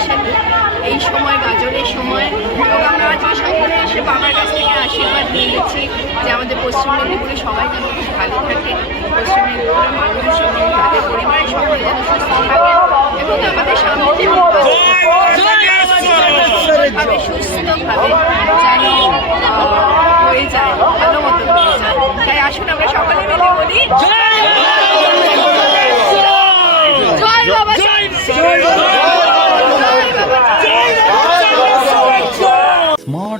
দিতে এই সময় গাজরের সময়। আমরা আজকে সকলে এসে বাবার কাছ থেকে আশীর্বাদ নিয়ে নিচ্ছি যে আমাদের পশ্চিম মেদিনীপুরে সবাই যেন খুব ভালো থাকে। পশ্চিম মেদিনীপুরের মানুষ এবং তাদের পরিবারের সকলে যেন সুস্থ থাকে এবং আমাদের সামনে যে ভাবে সুস্থভাবে যেন হয়ে যায়, ভালো মতো হয়ে যায়। তাই আসুন আমরা সকলে মিলে বলি জয় বাবা জয় বাবা smart